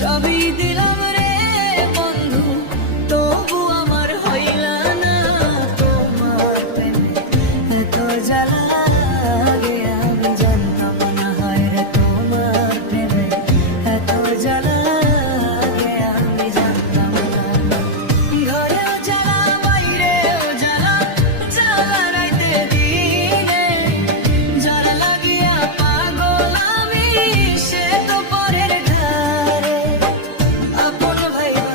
সবই দিলাম রে বন্ধু, তবু আমার হইল না তোমার প্রেমে এত জ্বালা লাগে। আমি জানতাম না হয় রে তোমার প্রেমে এত জ্বালা লাগে, আমি জানতাম না। ঘরেও জ্বালা বাইরেও জ্বালা, জ্বালা রাইতে দিনে, জ্বালা লাগিয়া পাগল আমি সে তো পরের ঘরে। আপন ভাইবা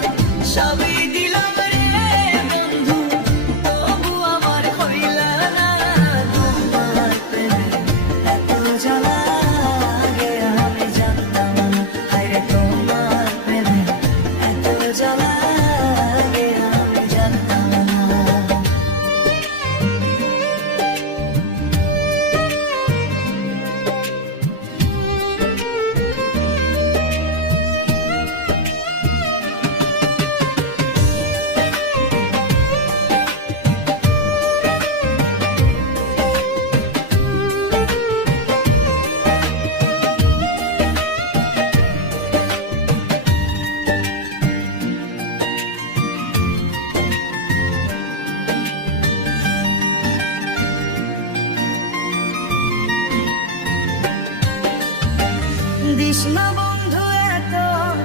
সবই দিলাম রে বন্ধু, তবু আমার হইল না তোমার প্রেমে এত জ্বালা লাগে। আমি জানতাম না হায় রে তোমার প্রেমে এত জ্বালা লাগে, আমি জানতাম না। দিস না বন্ধু এত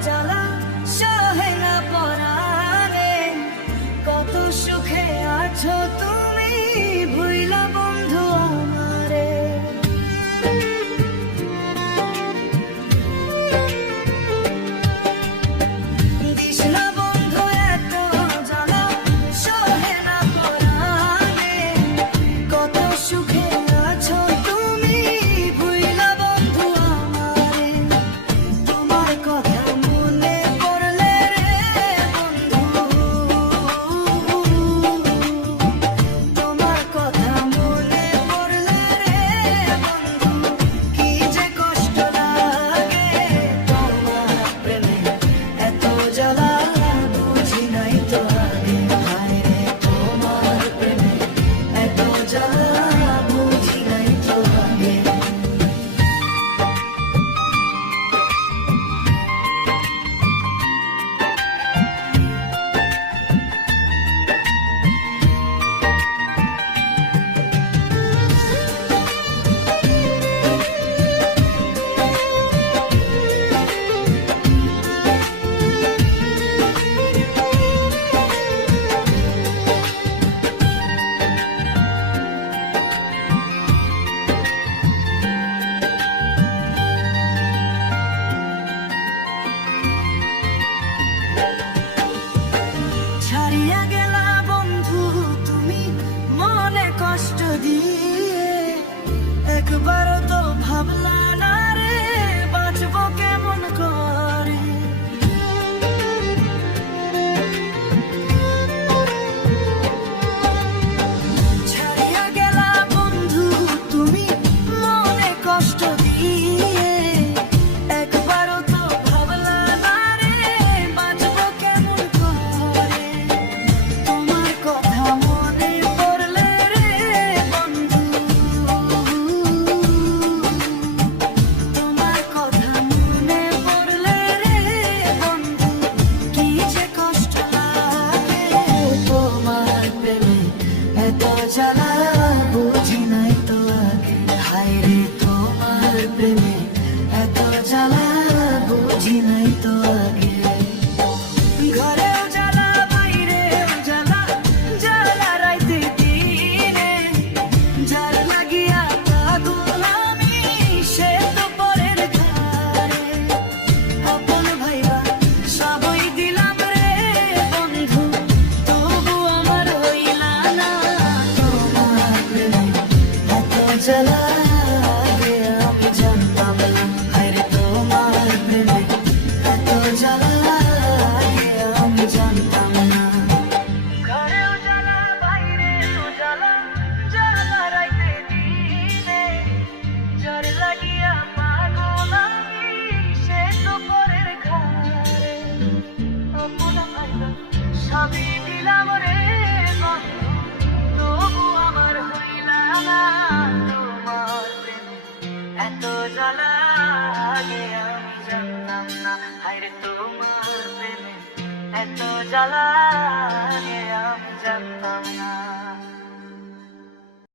জ্বালা, সহে না পরাণে, কত সুখে আছো তুমি ভুইলা বন্ধু আমারে। দিস না বন্ধু এত জ্বালা, সহে না পরাণে, কত সুখে আছো তুমি ভুইলা বন্ধু আমারে। তোমার কথা মনে পড়লে রে বন্ধু, তোমার কথা মনে পড়লে রে বন্ধু, কি যে কষ্ট লাগে। তোমার প্রেমে এত জ্বালা বুঝি নাই তো আগে, হায় রে তোমার প্রেমে এত জ্বালা বুঝি নাই তো আগে। ছাড়িয়া গেলা বন্ধু তুমি মনে কষ্ট দিয়ে, একবারও তো ভাবলা না রে বাঁচবো কেমন করে। ছাড়িয়া গেলা বন্ধু তুমি মনে কষ্ট দিয়ে, একবারও তো ভাবলা না রে বাঁচবো কেমন করে। তোমার কথা মনে পড়লে রে বন্ধু, তোমার কথা মনে পড়লে রে বন্ধু, কি যে কষ্ট লাগে। তোমার প্রেমে এত জ্বালা বুঝি নাই তো আগে, হায় রে তোমার প্রেমে এত জ্বালা বুঝি নাই তো আগে। ঘরেও জ্বালা বাইরেও জ্বালা, জ্বালা রাইতে দিনে, যার লাগিয়া পাগল আমি সে তো পরের ঘরে। আপন ভাইবা সবই দিলাম রে বন্ধু, তবু আমার হইল না তোমার প্রেমে এত জ্বালা লাগে। আমি জানতাম না হায় রে তোমার প্রেমে এত জ্বালা লাগে, আমি জানতাম না। ঘরেও জ্বালা বাইরেও জ্বালা, জ্বালা রাইতে দিনে, যার লাগিয়া পাগল আমি সে তো পরের ঘরে। আপন ভাইবা সবই দিলাম রে বন্ধু, তবু আমার হইল না তোমার প্রেমে এত জ্বালা লাগে, আমি জানতাম। জানতাম না, হায়রে তোমার প্রেমে এত জ্বালা আমি জানতাম না।